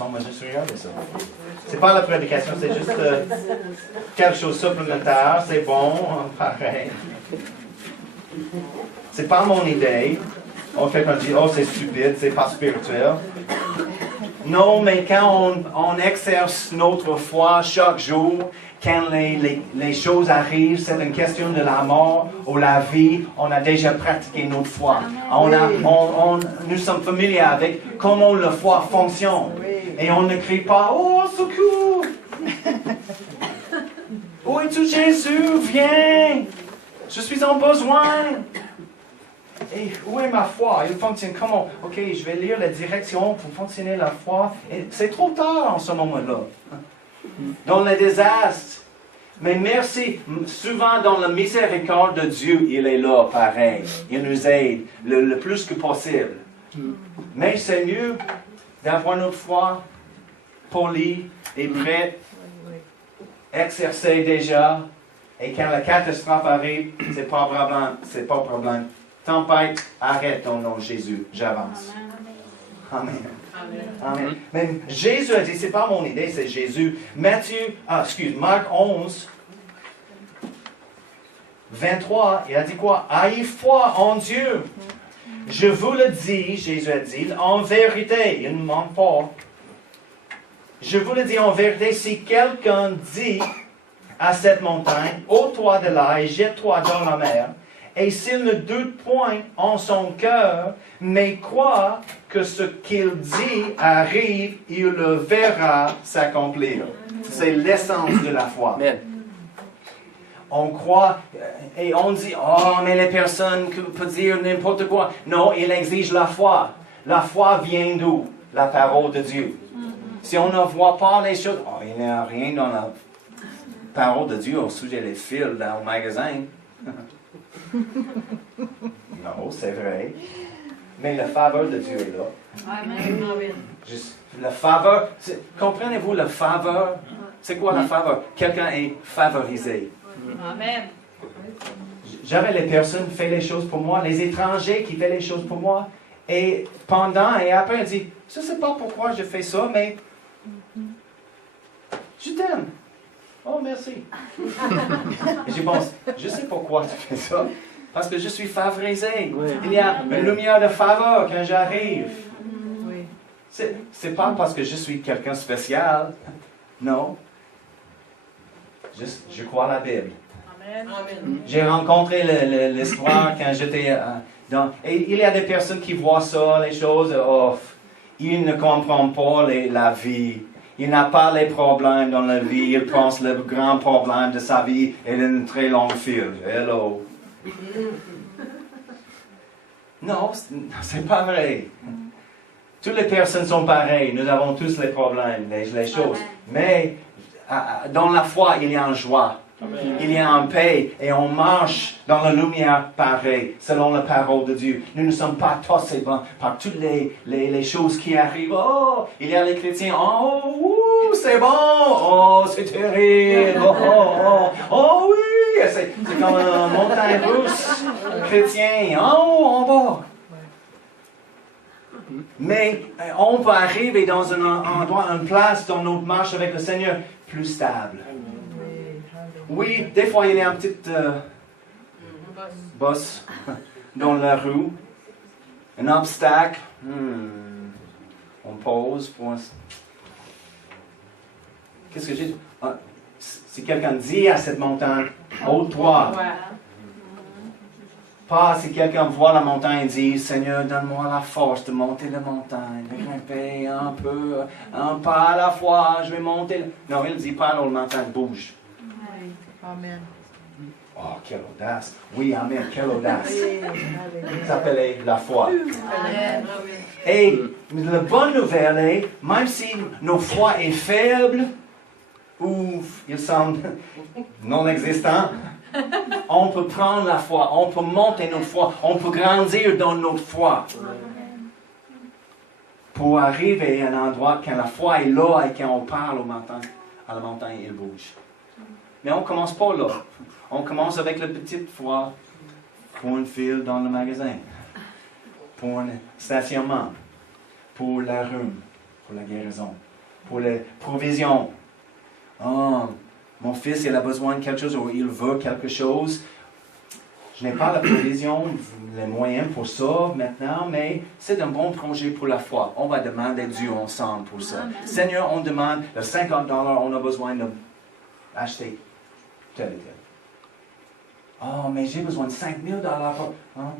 On va juste regarder ça. C'est pas la prédication, c'est juste quelque chose de supplémentaire. C'est bon, pareil. C'est pas mon idée. On fait qu'on dit, oh, c'est stupide, c'est pas spirituel. Non, mais quand on exerce notre foi chaque jour, quand les choses arrivent, c'est une question de la mort ou la vie, on a déjà pratiqué notre foi. Nous sommes familiers avec comment la foi fonctionne. Et on ne crie pas, oh, secours! Où es-tu, Jésus? Viens! Je suis en besoin! Et où est ma foi? Il fonctionne comment? Ok, je vais lire la direction pour fonctionner la foi. Et c'est trop tard en ce moment-là. Dans le désastre. Mais merci. Souvent dans la miséricorde de Dieu, il est là, pareil. Il nous aide le plus que possible. Mais c'est mieux d'avoir notre foi polie et prête, exercée déjà. Et quand la catastrophe arrive, c'est pas problème. Tempête, arrête ton nom, Jésus. J'avance. Amen. Amen. Mais Jésus a dit, c'est pas mon idée, c'est Jésus. Marc 11, 23, il a dit quoi? Ayez foi en Dieu. Je vous le dis, Jésus a dit, en vérité, il ne ment pas. Je vous le dis en vérité, si quelqu'un dit à cette montagne, ôte-toi de là et jette-toi dans la mer, et s'il ne doute point en son cœur, mais croit que ce qu'il dit arrive, il le verra s'accomplir. C'est l'essence de la foi. Amen. On croit et on dit, oh, mais les personnes peuvent dire n'importe quoi. Non, il exige la foi. La foi vient d'où? La parole de Dieu. Si on ne voit pas les choses, oh, il n'y a rien dans la parole de Dieu au sujet des fils dans le magasin. Non, c'est vrai. Mais la faveur de Dieu est là. Amen. La faveur, comprenez-vous la faveur? C'est quoi la faveur? Quelqu'un est favorisé. Amen. J'avais les personnes qui font les choses pour moi, les étrangers qui font les choses pour moi. Et pendant et après, elle dit, je ne sais pas pourquoi je fais ça, mais je t'aime. Oh, merci. Et je pense, je sais pourquoi tu fais ça. Parce que je suis favorisé. Oui. Il y a une lumière de faveur quand j'arrive. Oui. C'est pas parce que je suis quelqu'un de spécial. Non. Je crois à la Bible. Amen. J'ai rencontré l'histoire quand j'étais dans... Et il y a des personnes qui voient ça, les choses, ils ne comprennent pas la vie. Il n'a pas les problèmes dans la vie. Il pense le grand problème de sa vie est une très longue file. Hello. Non, c'est pas vrai. Toutes les personnes sont pareilles. Nous avons tous les problèmes, les choses. Mais dans la foi, il y a une joie. Amen. Il y a une paix et on marche dans la lumière pareille, selon la parole de Dieu. Nous ne sommes pas tossés par toutes les choses qui arrivent. Oh, il y a les chrétiens. Oh, c'est bon. Oh, c'est terrible. Oh, oui. C'est comme une montagne russe chrétien. Oh, en bas. Mais on peut arriver dans un endroit, une place dans notre marche avec le Seigneur plus stable. Oui, des fois, il y a un petit bosse dans la rue, un obstacle. On pose pour... Qu'est-ce que j'ai dit? Si quelqu'un dit à cette montagne, ôte-toi. Pas si quelqu'un voit la montagne et dit, Seigneur, donne-moi la force de monter la montagne, de grimper un peu, un pas à la fois, je vais monter. Non, il ne dit pas, alors la montagne bouge. Amen. Oh, quelle audace. Oui, amen, quelle audace. Ça s'appelle la foi. Amen. Et la bonne nouvelle est, même si nos foi est faible, ou il semble non existant, on peut prendre la foi, on peut monter notre foi, on peut grandir dans notre foi. Pour arriver à un endroit quand la foi est là et quand on parle à la montagne, il bouge. Mais on ne commence pas là. On commence avec la petite foi pour une file dans le magasin, pour un stationnement, pour la rue, pour la guérison, pour la provision. Oh, mon fils, il a besoin de quelque chose ou il veut quelque chose. Je n'ai pas la provision, les moyens pour ça maintenant, mais c'est un bon projet pour la foi. On va demander Dieu ensemble pour ça. Amen. Seigneur, on demande le $50, on a besoin d'acheter tel et tel. Oh, mais j'ai besoin de $5,000. Hein?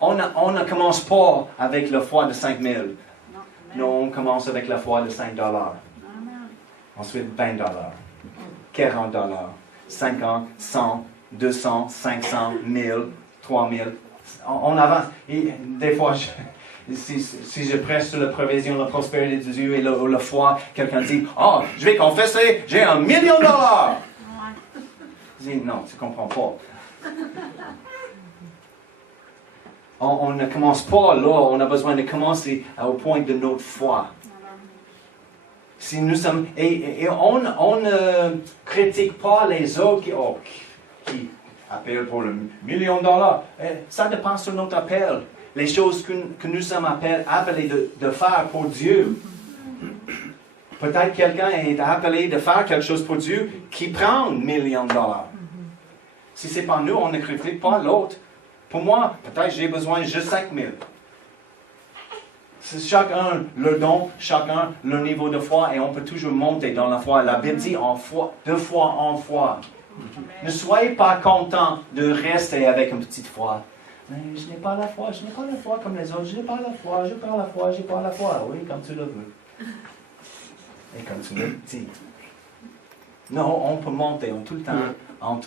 On ne commence pas avec la foi de 5,000. Non, on commence avec la foi de $5. Ensuite, $20, $40, 50, 100, 200, 500, 1000, 3000. On avance. Et des fois, si je presse sur la provision, la prospérité de Dieu et la foi, quelqu'un dit, « Oh, je vais confesser, j'ai $1 million! » Je dis, non, tu ne comprends pas. On ne commence pas là, on a besoin de commencer au point de notre foi. Si nous sommes, et on ne critique pas les autres qui appellent pour le $1 million. Ça dépend sur notre appel. Les choses que nous sommes appelés de faire pour Dieu. Peut-être quelqu'un est appelé de faire quelque chose pour Dieu qui prend $1 million. Si ce n'est pas nous, on ne critique pas l'autre. Pour moi, peut-être j'ai besoin juste 5,000. C'est chacun le don, chacun le niveau de foi, et on peut toujours monter dans la foi. La Bible dit en foi, de foi en foi. Ne soyez pas content de rester avec une petite foi. Mais je n'ai pas la foi comme les autres. Je n'ai pas la foi, j'ai pas la foi, j'ai pas la foi. Oui, comme tu le veux. Et comme tu le dis. Non, on peut monter en tout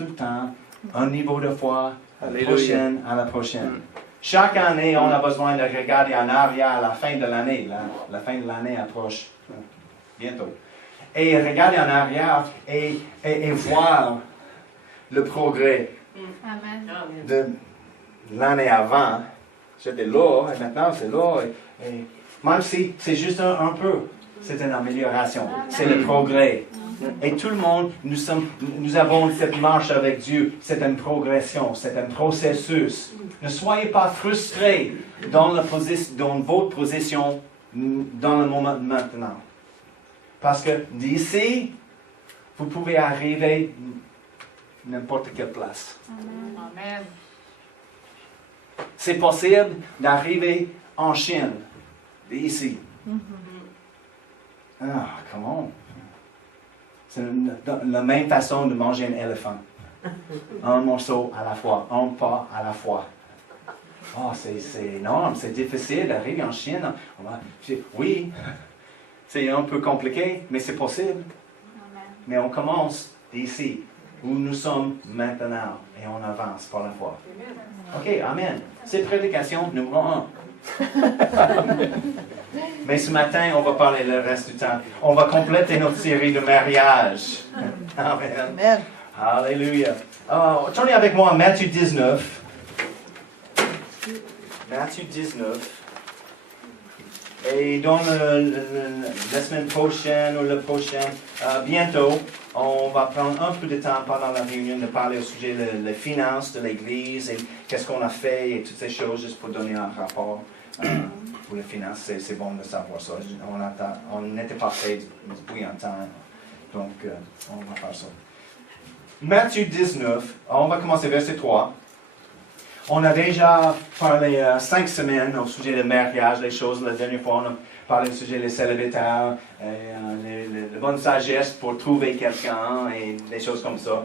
le temps, un niveau de foi, à la prochaine. Chaque année, on a besoin de regarder en arrière à la fin de l'année. La fin de l'année approche bientôt. Et regarder en arrière et voir le progrès de l'année avant. J'étais là, et maintenant c'est là. Et même si c'est juste un peu, c'est une amélioration. C'est le progrès. Et tout le monde, nous avons cette marche avec Dieu. C'est une progression, c'est un processus. Ne soyez pas frustrés dans votre position dans le moment maintenant. Parce que d'ici, vous pouvez arriver n'importe quelle place. Amen. C'est possible d'arriver en Chine, d'ici. Ah, comment? C'est la même façon de manger un éléphant. Un morceau à la fois, un pas à la fois. Oh, c'est énorme, c'est difficile d'arriver en Chine. Oui, c'est un peu compliqué, mais c'est possible. Mais on commence ici, où nous sommes maintenant, et on avance par la foi. OK, amen. C'est prédication numéro 1. Mais ce matin, on va parler le reste du temps. On va compléter notre série de mariage. Amen. Amen. Alléluia. Tournez avec moi à Matthieu 19. Matthieu 19. Et dans la semaine prochaine ou le prochain, bientôt, on va prendre un peu de temps pendant la réunion de parler au sujet des finances de l'Église et qu'est-ce qu'on a fait et toutes ces choses, juste pour donner un rapport pour les finances. C'est bon de savoir ça. On n'était pas fait depuis un temps, donc on va faire ça. Matthieu 19, on va commencer verset 3. On a déjà parlé 5 semaines au sujet du mariage, les choses. La dernière fois, on a parlé au sujet des célibataires, la bonne sagesse pour trouver quelqu'un et des choses comme ça.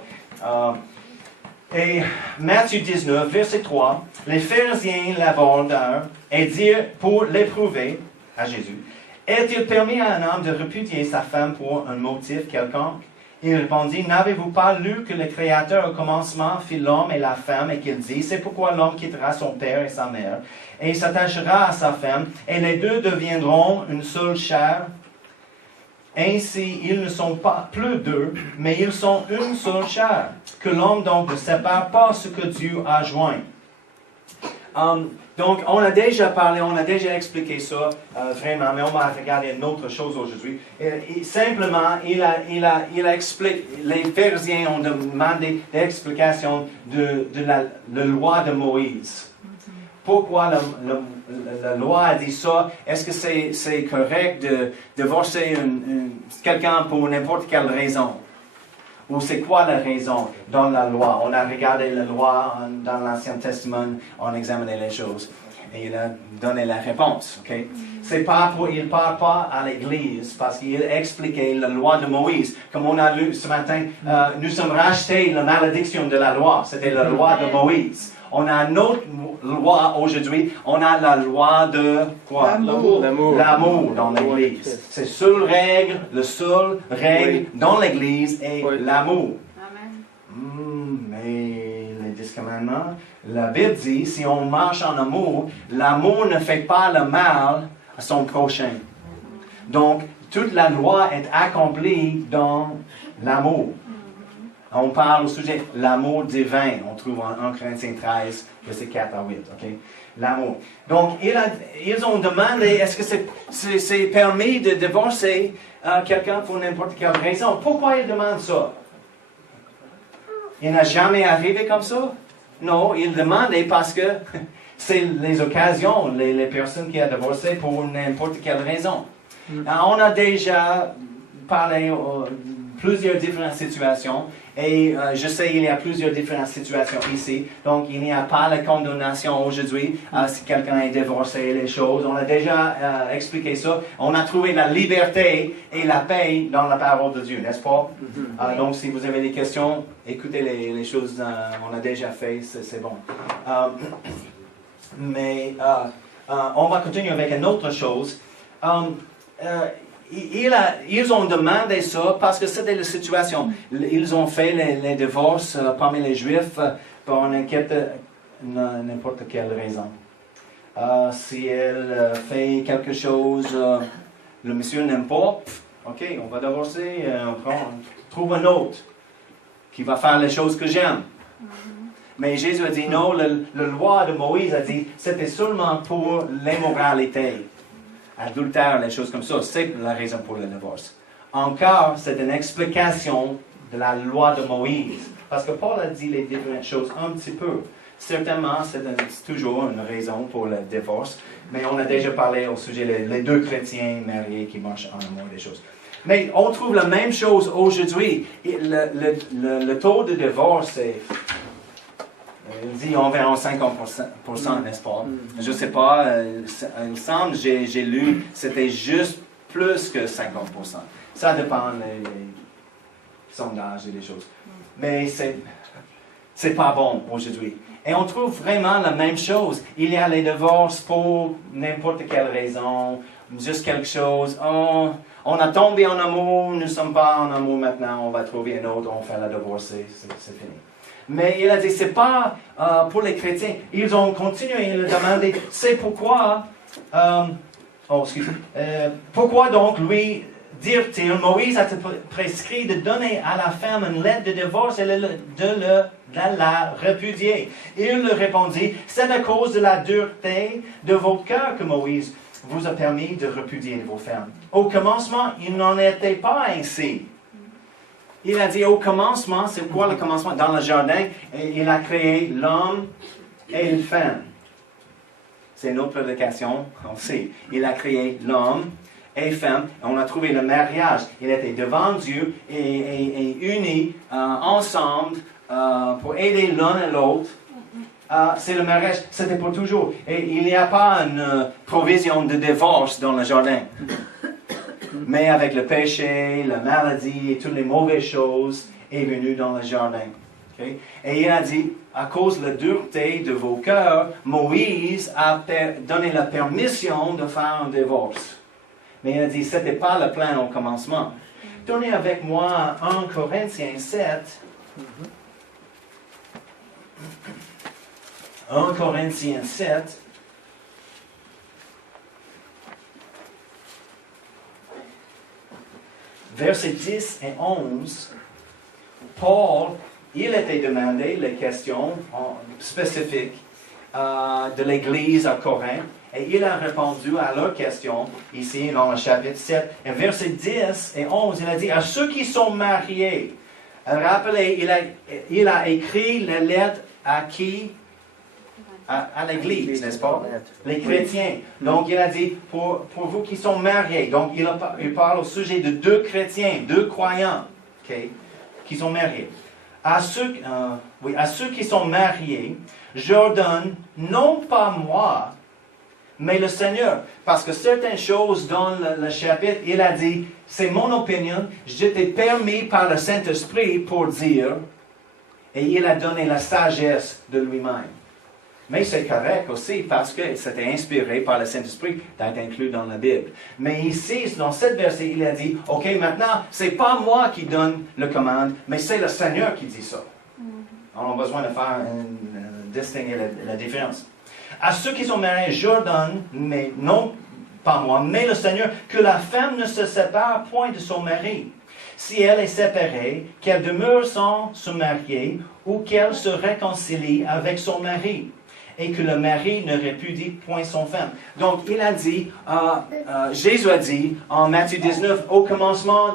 Et Matthieu 19, verset 3, les pharisiens l'abordèrent et dirent pour l'éprouver à Jésus, est-il permis à un homme de répudier sa femme pour un motif quelconque? Il répondit, n'avez-vous pas lu que le Créateur au commencement fit l'homme et la femme et qu'il dit, c'est pourquoi l'homme quittera son père et sa mère et s'attachera à sa femme et les deux deviendront une seule chair. Ainsi, ils ne sont pas plus deux, mais ils sont une seule chair. Que l'homme donc ne sépare pas ce que Dieu a joint. Donc, on a déjà parlé, on a déjà expliqué ça, vraiment, mais on va regarder une autre chose aujourd'hui. Simplement, il a expliqué, les pharisiens ont demandé des explications de la loi de Moïse. pourquoi la loi a dit ça? Est-ce que c'est correct de divorcer quelqu'un pour n'importe quelle raison? Ou c'est quoi la raison dans la loi? On a regardé la loi dans l'Ancien Testament, on a examiné les choses. Et il a donné la réponse. Okay? Il ne parle pas à l'Église parce qu'il a expliqué la loi de Moïse. Comme on a lu ce matin, nous sommes rachetés la malédiction de la loi. C'était la loi de Moïse. On a une autre loi aujourd'hui. On a la loi de quoi? L'amour dans l'Église. C'est la seule règle dans l'Église est l'amour. Mais les 10 commandements, la Bible dit, si on marche en amour, l'amour ne fait pas le mal à son prochain. Donc, toute la loi est accomplie dans l'amour. On parle au sujet de l'amour divin. On trouve en 1 Corinthiens 13, verset 4 à 8. Okay? L'amour. Donc, ils ont demandé, est-ce que c'est permis de divorcer quelqu'un pour n'importe quelle raison? Pourquoi ils demandent ça? Il n'a jamais arrivé comme ça? Non, il demandait parce que c'est les occasions, les personnes qui ont divorcé pour n'importe quelle raison. On a déjà parlé de plusieurs différentes situations et je sais qu'il y a plusieurs différentes situations ici. Donc, il n'y a pas la condamnation aujourd'hui si quelqu'un est divorcé, les choses. On a déjà expliqué ça. On a trouvé la liberté et la paix dans la parole de Dieu, n'est-ce pas? Donc, si vous avez des questions, écoutez les choses qu'on a déjà fait, c'est bon. Mais on va continuer avec une autre chose. Ils ont demandé ça parce que c'était la situation. Ils ont fait les divorces parmi les Juifs pour n'importe quelle raison. Si elle fait quelque chose, le monsieur n'aime pas, ok, on va divorcer, on trouve un autre qui va faire les choses que j'aime. Mais Jésus a dit non, la loi de Moïse a dit c'était seulement pour l'immoralité. Adultère, les choses comme ça, c'est la raison pour le divorce. Encore, c'est une explication de la loi de Moïse. Parce que Paul a dit les différentes choses un petit peu. Certainement, c'est toujours une raison pour le divorce. Mais on a déjà parlé au sujet des deux chrétiens mariés qui marchent en amour des choses. Mais on trouve la même chose aujourd'hui. Le taux de divorce est... Il dit environ 50%, n'est-ce pas? Je ne sais pas, il me semble, j'ai lu, c'était juste plus que 50%. Ça dépend des sondages et des choses. Mais c'est pas bon aujourd'hui. Et on trouve vraiment la même chose. Il y a les divorces pour n'importe quelle raison, juste quelque chose. On a tombé en amour, nous ne sommes pas en amour maintenant, on va trouver un autre, on va la divorcer, c'est fini. Mais il a dit, c'est pas pour les chrétiens. Ils ont continué, ils ont demandé, c'est pourquoi, pourquoi donc lui dire-t-il, Moïse a prescrit de donner à la femme une lettre de divorce et de la répudier. Il leur répondit, c'est à cause de la dureté de votre cœur que Moïse vous a permis de repudier vos femmes. Au commencement, il n'en était pas ainsi. Il a dit au commencement, c'est quoi le commencement? Dans le jardin, il a créé l'homme et la femme. C'est une autre prédication, on sait. Il a créé l'homme et la femme. On a trouvé le mariage. Il était devant Dieu et unis ensemble pour aider l'un et l'autre. C'est le mariage, c'était pour toujours. Et il n'y a pas une provision de divorce dans le jardin. Mais avec le péché, la maladie et toutes les mauvaises choses est venu dans le jardin. Okay? Et il a dit, à cause de la dureté de vos cœurs, Moïse a donné la permission de faire un divorce. Mais il a dit, ce n'était pas le plan au commencement. Tournez avec moi 1 Corinthiens 7. 1 Corinthiens 7. Versets 10 et 11, Paul, il était demandé les questions spécifiques de l'Église à Corinthe, et il a répondu à leurs questions ici dans le chapitre 7. Et versets 10 et 11, il a dit, à ceux qui sont mariés, rappelez, il a écrit la lettre à qui? à l'Église, n'est-ce pas? Les chrétiens. Donc, il a dit, pour vous qui sont mariés, donc il parle au sujet de 2 chrétiens, 2 croyants, okay, qui sont mariés. À ceux qui sont mariés, j'ordonne, non pas moi, mais le Seigneur. Parce que certaines choses dans le chapitre, il a dit, c'est mon opinion, j'étais permis par le Saint-Esprit pour dire, et il a donné la sagesse de lui-même. Mais c'est correct aussi parce que c'était inspiré par le Saint-Esprit d'être inclus dans la Bible. Mais ici, dans cette verset, il a dit, OK, maintenant, c'est pas moi qui donne le commande, mais c'est le Seigneur qui dit ça. On a besoin de faire distinguer la différence. À ceux qui sont mariés, j'ordonne, mais non pas moi, mais le Seigneur, que la femme ne se sépare point de son mari. Si elle est séparée, qu'elle demeure sans se marier ou qu'elle se réconcilie avec son mari, et que le mari ne répudie point son femme. Donc, il a dit, Jésus a dit en Matthieu 19, au commencement,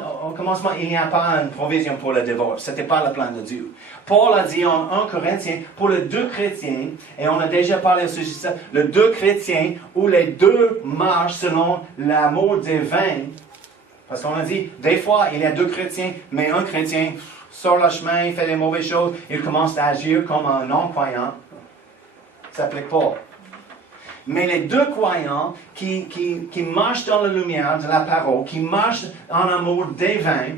il n'y a pas une provision pour le divorce. Ce n'était pas le plan de Dieu. Paul a dit en 1 Corinthiens, pour les 2 chrétiens, et on a déjà parlé au sujet de ça, les 2 chrétiens, où les 2 marchent selon l'amour divin. Parce qu'on a dit, des fois, il y a 2 chrétiens, mais un chrétien sort le chemin, il fait les mauvaises choses, il commence à agir comme un non-croyant. Ça ne s'applique pas. Mais les 2 croyants qui marchent dans la lumière de la parole, qui marchent en amour divin,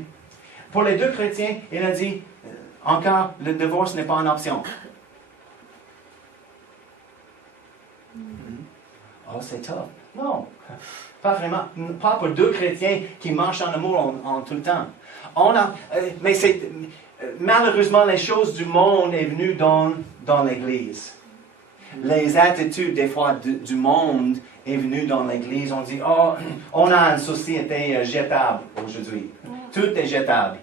pour les 2 chrétiens, il a dit, encore, le divorce n'est pas une option. Oh, c'est tough. Non, pas vraiment. Pas pour 2 chrétiens qui marchent en amour en tout le temps. Mais malheureusement, les choses du monde sont venues dans l'Église. Les attitudes, des fois, du monde est venue dans l'Église. On dit, oh, on a une société jetable aujourd'hui. Tout est jetable.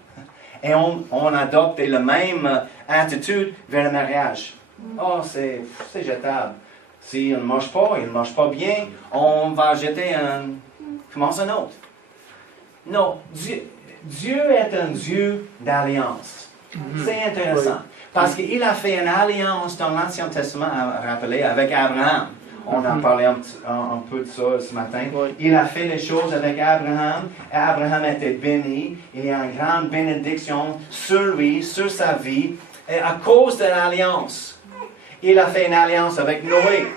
Et on adopte la même attitude vers le mariage. Oh, c'est jetable. S'il ne marche pas bien, on va jeter commence un autre. Non, Dieu est un Dieu d'alliance. C'est intéressant. Parce qu'il a fait une alliance dans l'Ancien Testament, rappelez, avec Abraham. On a parlé un peu de ça ce matin. Il a fait les choses avec Abraham. Abraham était béni. Il y a une grande bénédiction sur lui, sur sa vie, et à cause de l'alliance. Il a fait une alliance avec Noé.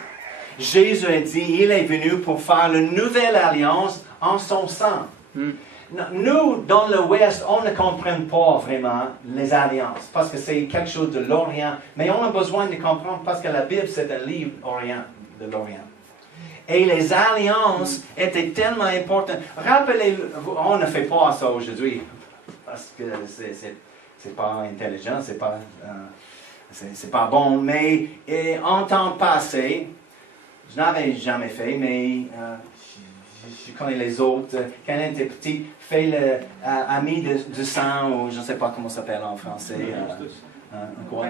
Jésus a dit, il est venu pour faire une nouvelle alliance en son sang. Nous, dans l'Ouest, on ne comprend pas vraiment les alliances, parce que c'est quelque chose de l'Orient, mais on a besoin de comprendre, parce que la Bible, c'est un livre de l'Orient. Et les alliances étaient tellement importantes. Rappelez-vous, on ne fait pas ça aujourd'hui, parce que c'est pas intelligent, c'est pas bon, mais en temps passé, je n'avais jamais fait, mais je connais les autres. Quand on était petit, fait l'ami du sang, ou je ne sais pas comment ça s'appelle en français. Quoi?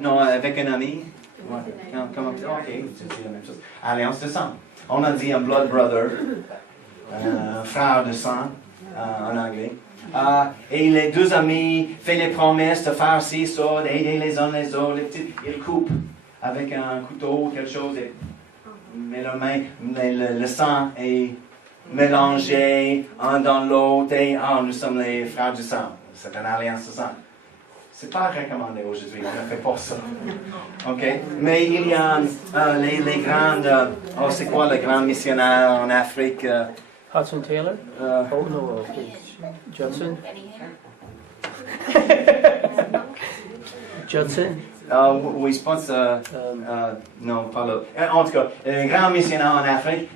Non, avec un ami. Ouais. Ok, c'est la même chose. Alliance de sang. On a dit un blood brother, un frère de sang en anglais. Et les 2 amis font les promesses de faire ci, ça, d'aider les uns les autres. Ils coupent avec un couteau ou quelque chose. Mais le sang est mélangé un dans l'autre et nous sommes les frères du sang. C'est une alliance de sang. Ce n'est pas recommandé aujourd'hui, on ne fait pas ça. OK? Mais il y a les grandes... c'est quoi le grand missionnaire en Afrique? Hudson Taylor? Oh no, Judson? Judson? Oui, je pense... non, pas là. En tout cas, un grand missionnaire en Afrique,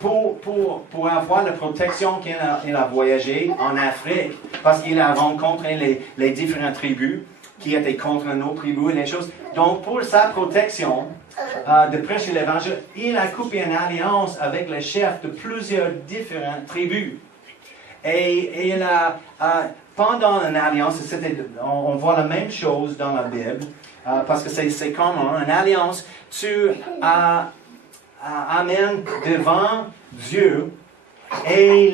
pour avoir la protection qu'il a voyagé en Afrique, parce qu'il a rencontré les différentes tribus qui étaient contre nos tribus et les choses. Donc, pour sa protection de prêcher l'Évangile, il a coupé une alliance avec les chefs de plusieurs différentes tribus. Et il a... pendant une alliance, on voit la même chose dans la Bible, parce que c'est commun, une alliance, tu amènes devant Dieu et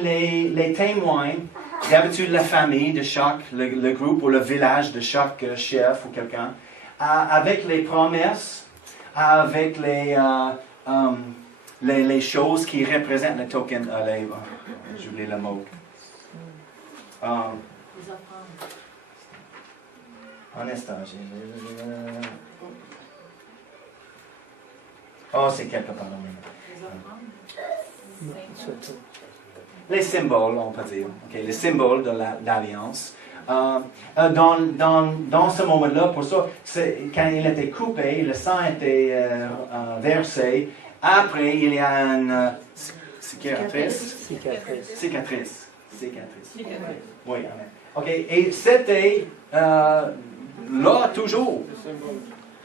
les témoins, d'habitude la famille de chaque, le groupe ou le village de chaque chef ou quelqu'un, avec les promesses avec les choses qui représentent le token. J'oublie le mot. Un instant. Oh, c'est quelque part. Les symboles, on peut dire. Okay, les symboles de l'alliance. Dans ce moment-là, pour ça, quand il était coupé, le sang était versé. Après, il y a une cicatrice. Oui, amen. OK, et c'était là toujours.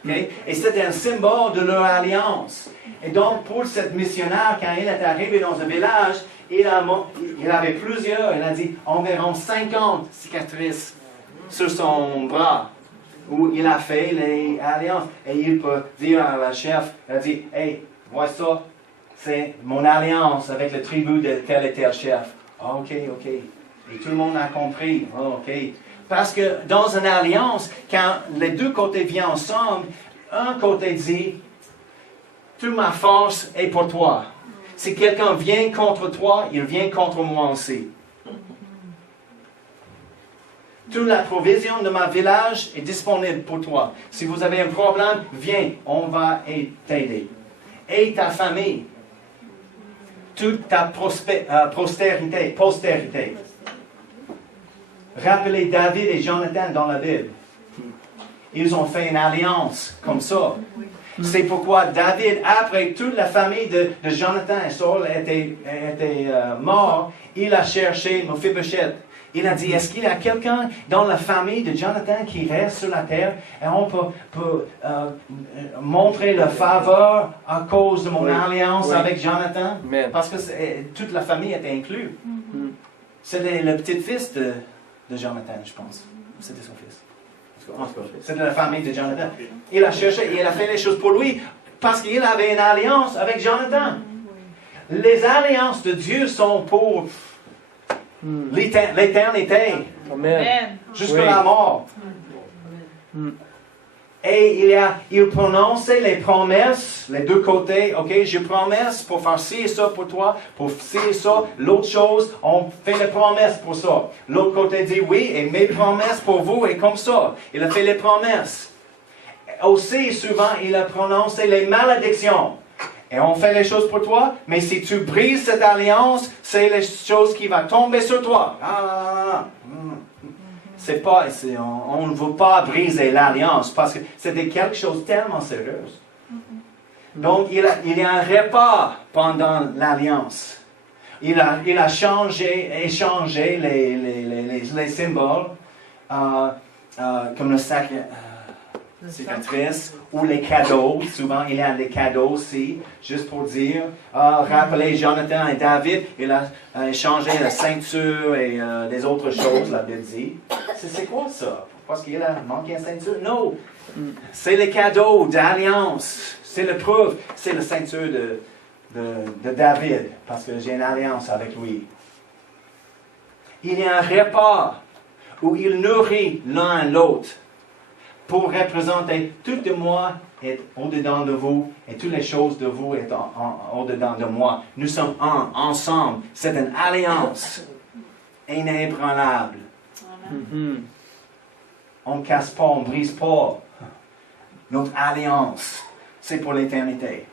Okay? Et c'était un symbole de leur alliance. Et donc, pour cette missionnaire, quand il est arrivé dans un village, il avait plusieurs, il a dit environ 50 cicatrices sur son bras, où il a fait les alliances. Et il peut dire à la chef, il a dit, hey, vois ça, c'est mon alliance avec la tribu de tel et tel chef. Ah, OK. Et tout le monde a compris. Ah, OK. Parce que dans une alliance, quand les deux côtés viennent ensemble, un côté dit, toute ma force est pour toi. Si quelqu'un vient contre toi, il vient contre moi aussi. Toute la provision de ma village est disponible pour toi. Si vous avez un problème, viens, on va t'aider. Et ta famille, toute ta postérité. Rappelez David et Jonathan dans la Bible. Ils ont fait une alliance comme ça. C'est pourquoi David, après toute la famille de Jonathan et Saul était mort, il a cherché Mephibosheth. Il a dit, est-ce qu'il y a quelqu'un dans la famille de Jonathan qui reste sur la terre et on peut montrer la faveur à cause de mon alliance avec Jonathan? Amen. Parce que toute la famille était inclue. C'est le petit-fils de Jonathan, je pense. C'était son fils. C'était la famille de Jonathan. Il a cherché et il a fait les choses pour lui parce qu'il avait une alliance avec Jonathan. Les alliances de Dieu sont pour l'éternité. Amen. Jusqu'à la mort. Et il prononçait les promesses, les deux côtés. OK, je promesse pour faire ci et ça pour toi, pour ci et ça. L'autre chose, on fait les promesses pour ça. L'autre côté dit oui, et mes promesses pour vous, et comme ça. Il a fait les promesses. Aussi, souvent, il a prononcé les malédictions. Et on fait les choses pour toi, mais si tu brises cette alliance, c'est les choses qui vont tomber sur toi. On ne veut pas briser l'alliance parce que c'était quelque chose de tellement sérieux. Donc, il y a un repas pendant l'alliance. Il a échangé les symboles comme le cicatrice ou les cadeaux. Souvent, il y a des cadeaux aussi, juste pour dire. Rappelez Jonathan et David, il a échangé la ceinture et des autres choses, la Bible dit. C'est quoi ça? Parce qu'il a manqué une ceinture? Non. C'est les cadeaux d'alliance. C'est la preuve. C'est la ceinture de David, parce que j'ai une alliance avec lui. Il y a un repas où il nourrit l'un l'autre pour représenter tout de moi est au-dedans de vous et toutes les choses de vous est au-dedans de moi. Nous sommes un, ensemble. C'est une alliance inébranlable. On ne casse pas, on ne brise pas. Notre alliance, c'est pour l'éternité.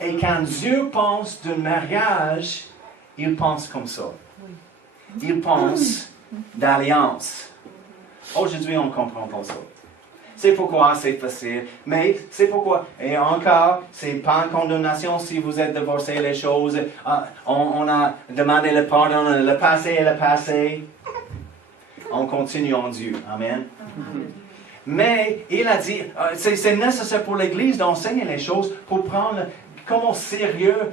Et quand Dieu pense d'un mariage, il pense comme ça. Il pense d'alliance. Aujourd'hui, on ne comprend pas ça. C'est pourquoi c'est facile. Mais c'est pourquoi. Et encore, c'est pas une condamnation si vous êtes divorcé, les choses. On a demandé le pardon, le passé est le passé. On continue en Dieu. Amen. Mais il a dit, c'est nécessaire pour l'Église d'enseigner les choses pour prendre comme au sérieux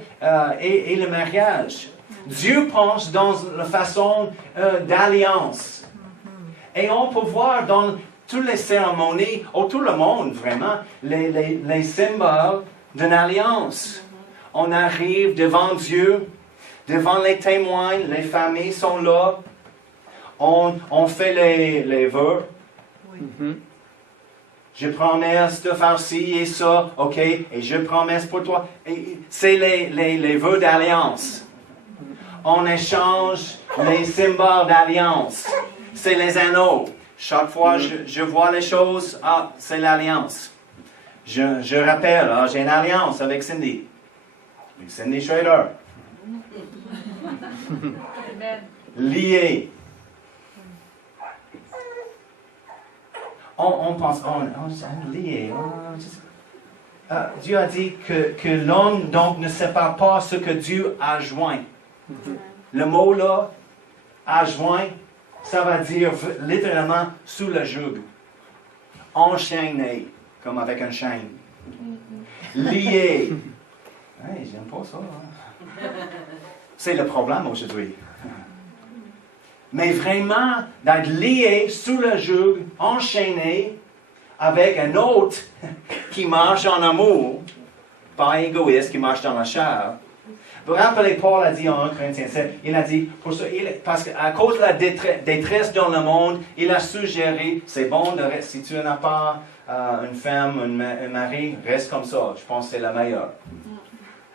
et le mariage. Dieu pense dans la façon d'alliance. Et on peut voir dans toutes les cérémonies, tout le monde vraiment, les symboles d'une alliance. On arrive devant Dieu, devant les témoins, les familles sont là. On fait les vœux. Je promets de faire ci et ça, OK, et je promets pour toi. C'est les vœux d'alliance. On échange les symboles d'alliance. C'est les anneaux. Chaque fois je vois les choses, c'est l'alliance. Je rappelle, j'ai une alliance avec Cindy. Avec Cindy Schrader. Lié. On pense, lié. Dieu a dit que l'homme donc ne sépare pas ce que Dieu a joint. Le mot là, a joint, ça va dire littéralement sous le joug. Enchaîné, comme avec une chaîne. Lié. Hey, j'aime pas ça. C'est le problème aujourd'hui. Mais vraiment, d'être lié sous le joug, enchaîné, avec un autre qui marche en amour, pas égoïste, qui marche dans la chair. Vous vous rappelez, Paul a dit en 1 Corinthiens 7, il a dit, parce qu'à cause de la détresse dans le monde, il a suggéré, c'est bon, si tu n'as pas une femme, un mari, reste comme ça. Je pense que c'est la meilleure.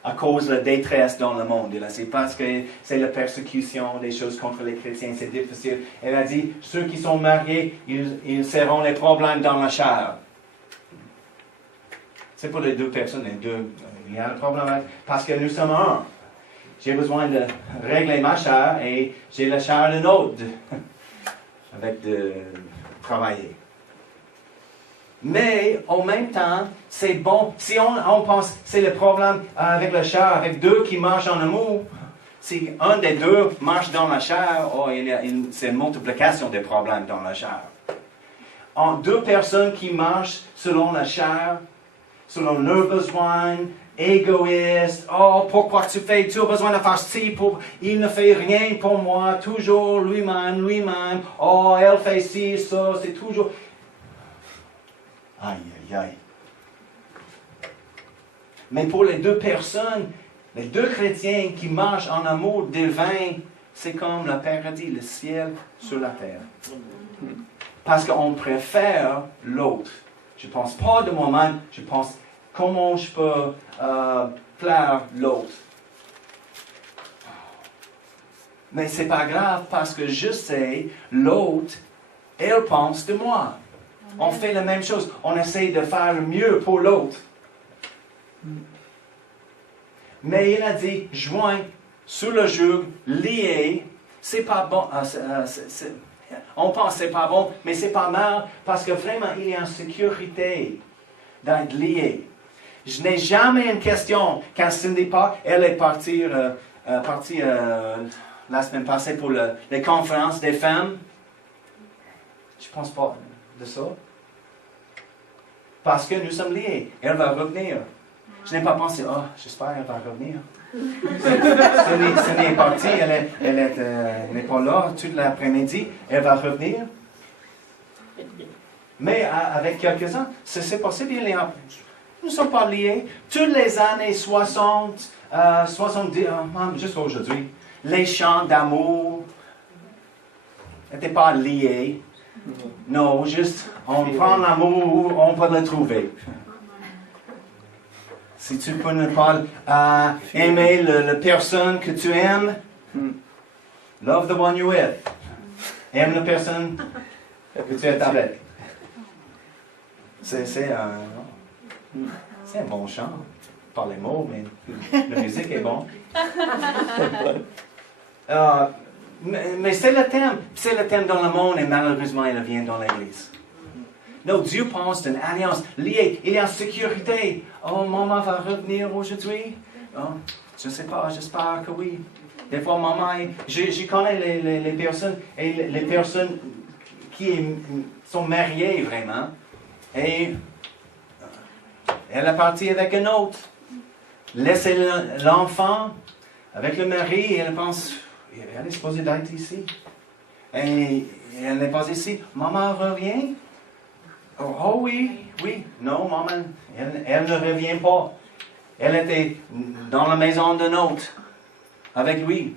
À cause de la détresse dans le monde. C'est parce que c'est la persécution, des choses contre les chrétiens, c'est difficile. Elle a dit, ceux qui sont mariés, ils seront les problèmes dans la chair. C'est pour les deux personnes, il y a un problème parce que nous sommes un. J'ai besoin de régler ma chair et j'ai la chair d'un autre avec de travailler. Mais, en même temps, c'est bon. Si on pense, c'est le problème avec la chair, avec deux qui marchent en amour. Si un des deux marche dans la chair, c'est une multiplication des problèmes dans la chair. En deux personnes qui marchent selon la chair, selon leurs besoins, égoïstes, pourquoi tu as besoin de faire ci, il ne fait rien pour moi, toujours lui-même, elle fait ci, ça, c'est toujours... Aïe, aïe, aïe. Mais pour les deux personnes, les deux chrétiens qui marchent en amour divin, c'est comme le paradis, le ciel sur la terre. Parce qu'on préfère l'autre. Je ne pense pas de moi-même, je pense comment je peux plaire l'autre. Mais ce n'est pas grave parce que je sais, l'autre, elle pense de moi. On fait la même chose. On essaie de faire le mieux pour l'autre. Mais il a dit, joint sous le joug, lié, c'est pas bon. On pense que c'est pas bon, mais c'est pas mal parce que vraiment, il y a une sécurité d'être lié. Je n'ai jamais une question quand Cindy Park, elle est partie la semaine passée pour les conférences des femmes. Je ne pense pas de ça. Parce que nous sommes liés. Elle va revenir. Je n'ai pas pensé, j'espère qu'elle va revenir. Cindy est partie, elle n'est pas là toute l'après-midi. Elle va revenir. Mais avec quelques-uns, c'est possible. Nous ne sommes pas liés. Toutes les années 60, 70, jusqu'à aujourd'hui, les chants d'amour n'étaient pas liés. Non, juste, on prend l'amour, on va le trouver. Si tu peux ne pas aimer la personne que tu aimes, love the one you're with. Aime la personne que tu es avec. C'est un bon chant. Pas les mots, mais la musique est bonne. Mais c'est le thème. C'est le thème dans le monde et malheureusement, il vient dans l'Église. Non, Dieu pense d'une alliance liée. Il y a sécurité. Maman va revenir aujourd'hui. Je ne sais pas, j'espère que oui. Des fois, maman, je connais les personnes, et les personnes qui sont mariées vraiment. Et elle est partie avec un autre. Laissez l'enfant avec le mari et elle pense, elle est supposée d'être ici. Et elle n'est pas ici. Maman revient. Oh oui. Non, maman, elle ne revient pas. Elle était dans la maison d'un autre, avec lui.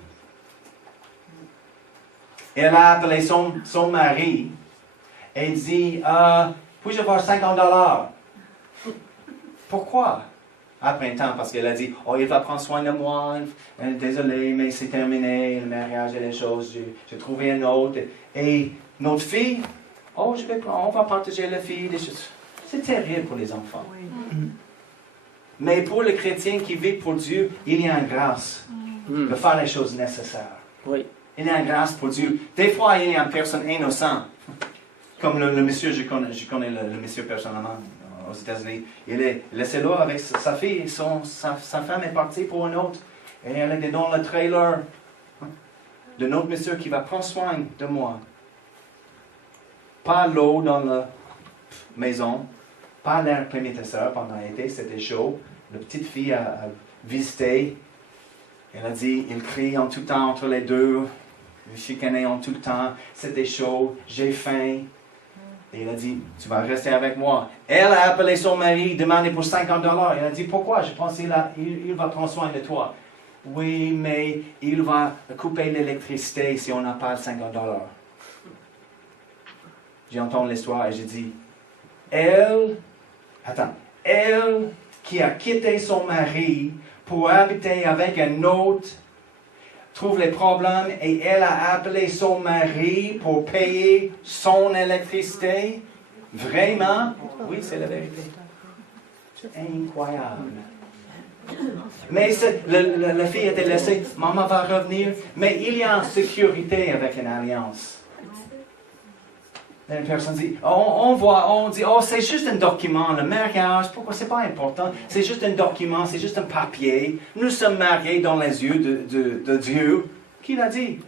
Elle a appelé son mari et dit, Puis-je avoir 50 $? Pourquoi? Après un temps, parce qu'elle a dit, oh, il va prendre soin de moi. Désolé, mais c'est terminé, le mariage et les choses. J'ai trouvé un autre. Et notre fille, oh, on va partager la fille. C'est terrible pour les enfants. Mais pour le chrétien qui vit pour Dieu, il y a une grâce de faire les choses nécessaires. Oui. Il y a une grâce pour Dieu. Des fois, il y a une personne innocente. Comme le monsieur, je connais le monsieur personnellement aux États-Unis. Il est laissé là avec sa fille. Sa femme est partie pour un autre. Et elle est dans le trailer. De notre monsieur qui va prendre soin de moi. Pas l'eau dans la maison. Pas l'air climatiseur pendant l'été, c'était chaud. La petite fille a visité. Elle a dit, il crie en tout temps entre les deux. Il chicanait en tout temps. C'était chaud. J'ai faim. Et il a dit, tu vas rester avec moi. Elle a appelé son mari, demandé pour 50 $. Il a dit, pourquoi? Je pense qu'il va prendre soin de toi. Oui, mais il va couper l'électricité si on n'a pas 50 $. J'ai entendu l'histoire et j'ai dit, elle qui a quitté son mari pour habiter avec un autre, trouve les problèmes et elle a appelé son mari pour payer son électricité. Vraiment? Oui, c'est la vérité. C'est incroyable. Mais la fille était laissée. Maman va revenir. Mais il y a une sécurité avec une alliance. Une personne dit, on dit, oh, c'est juste un document, le mariage, pourquoi c'est pas important? C'est juste un document, c'est juste un papier. Nous sommes mariés dans les yeux de Dieu. Qui l'a dit?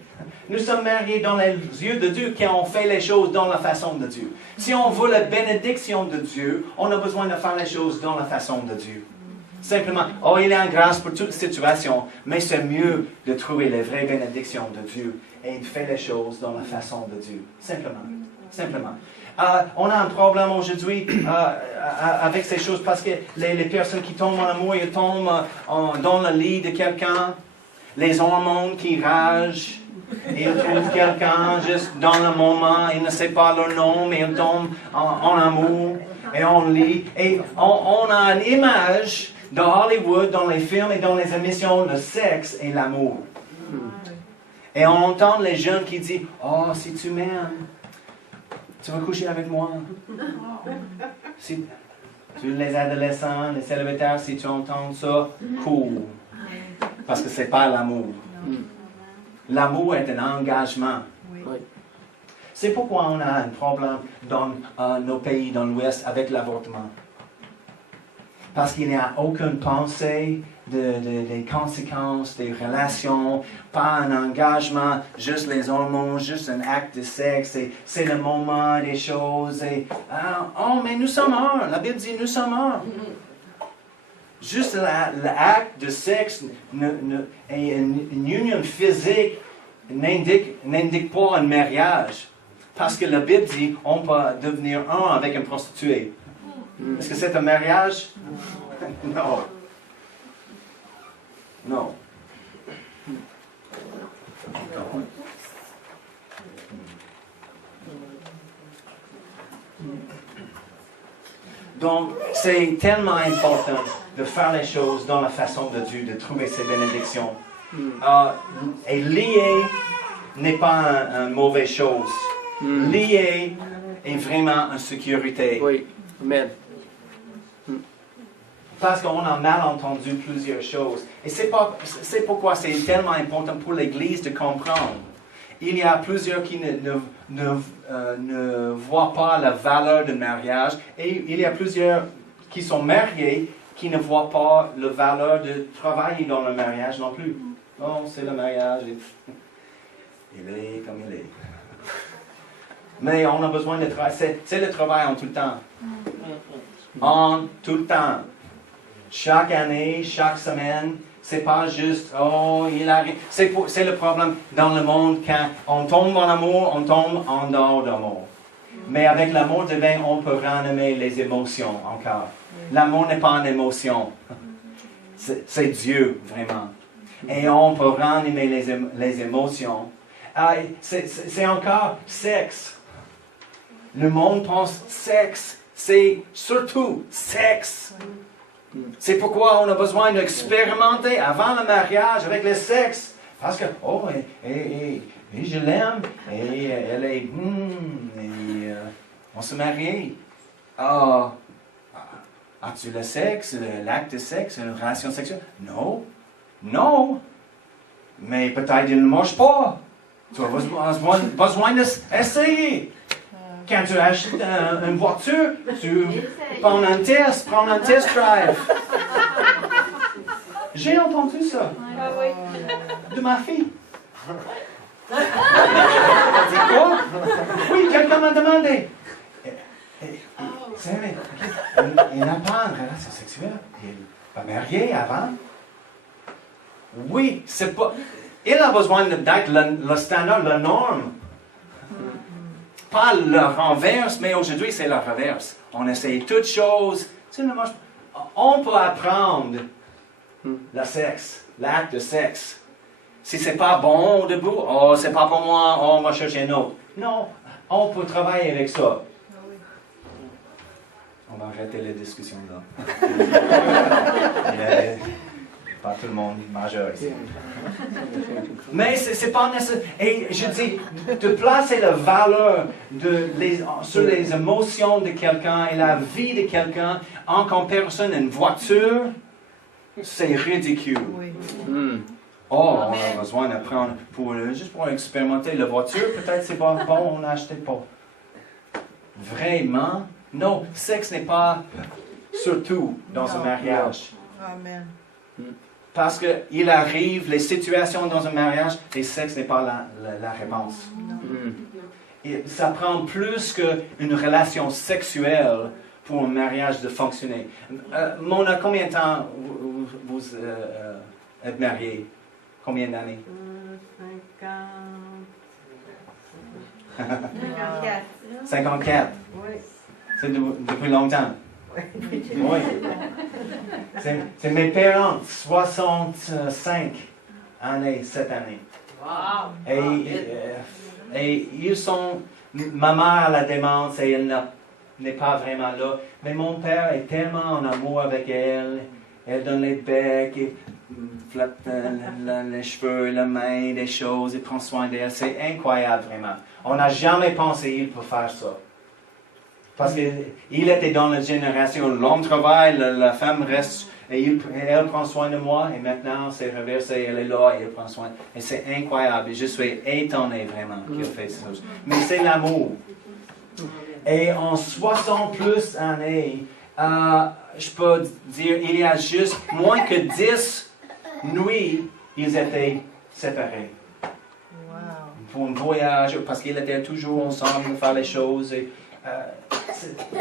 Nous sommes mariés dans les yeux de Dieu quand on fait les choses dans la façon de Dieu. Si on veut la bénédiction de Dieu, on a besoin de faire les choses dans la façon de Dieu. Simplement, oh, il y a une grâce pour toute situation, mais c'est mieux de trouver les vraies bénédictions de Dieu et de faire les choses dans la façon de Dieu. Simplement. On a un problème aujourd'hui avec ces choses parce que les personnes qui tombent en amour, ils tombent dans le lit de quelqu'un, les hormones qui ragent, ils trouvent quelqu'un juste dans le moment, ils ne savent pas leur nom, mais ils tombent en amour et on lit. Et on a une image de Hollywood, dans les films et dans les émissions, le sexe et l'amour. Et on entend les jeunes qui disent, oh, si tu m'aimes, tu vas coucher avec moi. Si les adolescents, les célibataires, si tu entends ça, cool. Parce que ce n'est pas l'amour. L'amour est un engagement. C'est pourquoi on a un problème dans nos pays, dans l'Ouest, avec l'avortement. Parce qu'il n'y a aucune pensée des conséquences, des relations, pas un engagement, juste les hormones, juste un acte de sexe, c'est le moment des choses. Mais nous sommes un. La Bible dit nous sommes un. Juste l'acte de sexe et une union physique n'indique pas un mariage. Parce que la Bible dit on peut devenir un avec une prostituée. Est-ce que c'est un mariage? Non. Non. Donc, c'est tellement important de faire les choses dans la façon de Dieu, de trouver ses bénédictions. Et lier n'est pas une mauvaise chose. Lier est vraiment une sécurité. Oui, amen. Parce qu'on a mal entendu plusieurs choses. Et c'est pourquoi c'est tellement important pour l'Église de comprendre. Il y a plusieurs qui ne voient pas la valeur du mariage. Et il y a plusieurs qui sont mariés qui ne voient pas la valeur de travailler dans le mariage non plus. Non, c'est le mariage. Il est comme il est. Mais on a besoin de travailler. C'est le travail en tout le temps. En tout le temps. Chaque année, chaque semaine, c'est pas juste, oh, il arrive. C'est le problème dans le monde quand on tombe en amour, on tombe en dehors d'amour. Mais avec l'amour divin, on peut ranimer les émotions encore. L'amour n'est pas une émotion. C'est Dieu, vraiment. Et on peut ranimer les émotions. C'est encore sexe. Le monde pense sexe c'est surtout sexe. C'est pourquoi on a besoin d'expérimenter avant le mariage avec le sexe. Parce que, et je l'aime, et elle est, on se marie. As-tu le sexe, l'acte de sexe, une relation sexuelle? Non. Non. Mais peut-être il ne marche pas. Tu as besoin d'essayer. Quand tu achètes une voiture, tu prends un test drive. J'ai entendu ça de ma fille. Elle dit quoi? Oui, quelqu'un m'a demandé. Il n'a pas une relation sexuelle. Il va marier avant. Oui, c'est pas. Il a besoin d'être le standard, la norme. Pas le renverse, mais aujourd'hui c'est le reverse. On essaye toutes choses. On peut apprendre le sexe, l'acte de sexe. Si c'est pas bon au début, c'est pas pour moi, on va chercher un autre. Non, on peut travailler avec ça. On va arrêter les discussions là. Pas tout le monde majeur ici. Mais c'est pas nécessaire. Et je dis, de placer la valeur sur les émotions de quelqu'un et la vie de quelqu'un en comparaison d'une voiture, c'est ridicule. On a besoin d'apprendre juste pour expérimenter la voiture. Peut-être c'est pas bon, on n'achète pas. Vraiment, non, sexe n'est pas surtout dans un mariage. Amen. Parce qu'il arrive, les situations dans un mariage, et sexe n'est pas la réponse. Et ça prend plus qu'une relation sexuelle pour un mariage de fonctionner. Mona, combien de temps vous êtes mariée? Combien d'années? 54. 54. Oui. C'est depuis longtemps. Oui. C'est mes parents, 65 années cette année. Wow. Et ils sont. Ma mère a la démence et elle n'est pas vraiment là. Mais mon père est tellement en amour avec elle. Elle donne les becs, et flatte les cheveux, la main, des choses, et prend soin d'elle. C'est incroyable vraiment. On n'a jamais pensé qu'il peut faire ça. Parce qu'il était dans la génération, l'homme travaille, la femme reste, et elle prend soin de moi, et maintenant c'est reversé, elle est là, et elle prend soin. Et c'est incroyable, et je suis étonné vraiment qu'il a fait ça. Mais c'est l'amour. Et en 60 plus années, je peux dire, il y a juste moins que 10 nuits, ils étaient séparés. Pour un voyage, parce qu'ils étaient toujours ensemble, faire les choses. Et,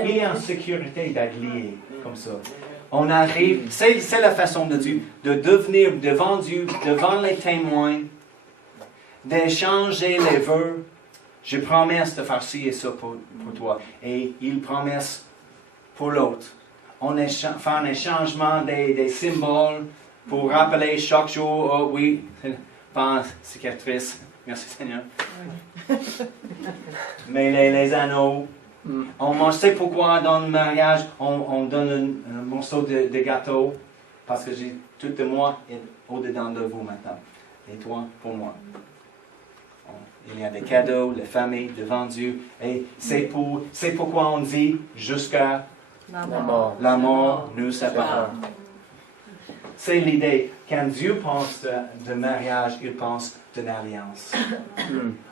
il y a une sécurité d'être lié comme ça. On arrive, c'est la façon de Dieu, de devenir devant Dieu, devant les témoins, d'échanger les vœux. Je promets de faire ci et ça pour toi. Et il promet pour l'autre. On fait un échangement des symboles pour rappeler chaque jour, oh oui, pas cicatrice. Merci Seigneur. Mais les anneaux, on sait pourquoi dans le mariage, on donne un morceau de gâteau, parce que j'ai tout de moi au-dedans de vous maintenant. Et toi, pour moi. Il y a des cadeaux, les familles devant Dieu. Et c'est pourquoi on dit jusqu'à la mort nous sépare. C'est l'idée. Quand Dieu pense de mariage, il pense d'une alliance.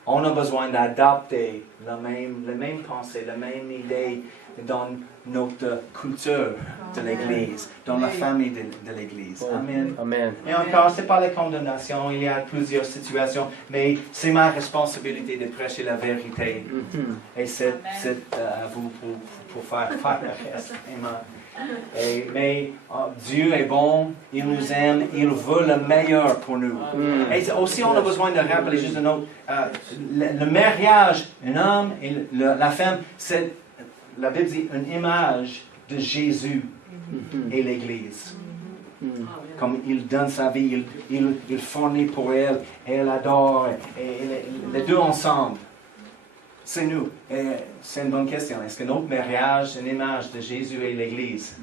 On a besoin d'adapter la même pensée, la même idée dans notre culture de l'Église, dans la famille de l'Église. Amen. Amen. Et encore, ce n'est pas la condamnation, il y a plusieurs situations, mais c'est ma responsabilité de prêcher la vérité. Et c'est à vous pour faire le reste. Amen. Mais Dieu est bon, il nous aime, il veut le meilleur pour nous. Et aussi, on a besoin de rappeler juste un autre. Le mariage, un homme et la femme, c'est, la Bible dit, une image de Jésus et l'Église. Comme il donne sa vie, il fournit pour elle, et elle adore, et les deux ensemble. c'est nous. Et c'est une bonne question. Est-ce que notre mariage est une image de Jésus et l'Église?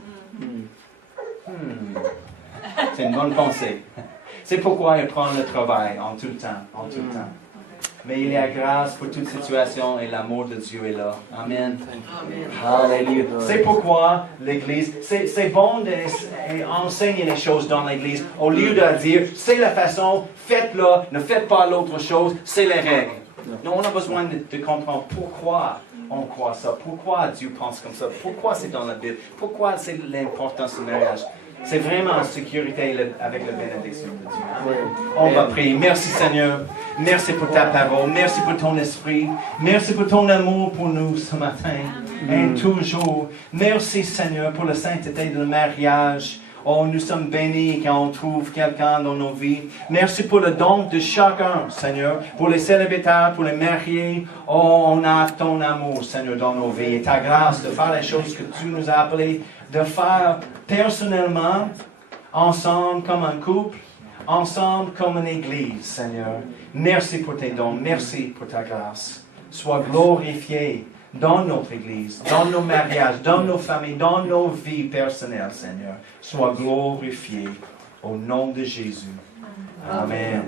C'est une bonne pensée. C'est pourquoi il prend le travail en tout temps, Mais il y a grâce pour toute situation et l'amour de Dieu est là. Amen. Alléluia. C'est pourquoi l'Église, c'est bon d'enseigner les choses dans l'Église au lieu de dire, c'est la façon, faites-le, ne faites pas l'autre chose, c'est les règles. Non, on a besoin de comprendre pourquoi on croit ça, pourquoi Dieu pense comme ça, pourquoi c'est dans la Bible, pourquoi c'est l'importance du mariage. C'est vraiment en sécurité avec la bénédiction de Dieu. Amen. On va prier. Merci Seigneur. Merci pour ta parole. Merci pour ton esprit. Merci pour ton amour pour nous ce matin. Et toujours. Merci Seigneur pour la sainteté de le mariage. Oh, nous sommes bénis quand on trouve quelqu'un dans nos vies. Merci pour le don de chacun, Seigneur. Pour les célibataires, pour les mariés. Oh, on a ton amour, Seigneur, dans nos vies. Et ta grâce de faire les choses que tu nous as appelées de faire personnellement, ensemble comme un couple, ensemble comme une église, Seigneur. Merci pour tes dons. Merci pour ta grâce. Sois glorifié dans notre Église, dans nos mariages, dans nos familles, dans nos vies personnelles, Seigneur. Sois glorifié au nom de Jésus. Amen.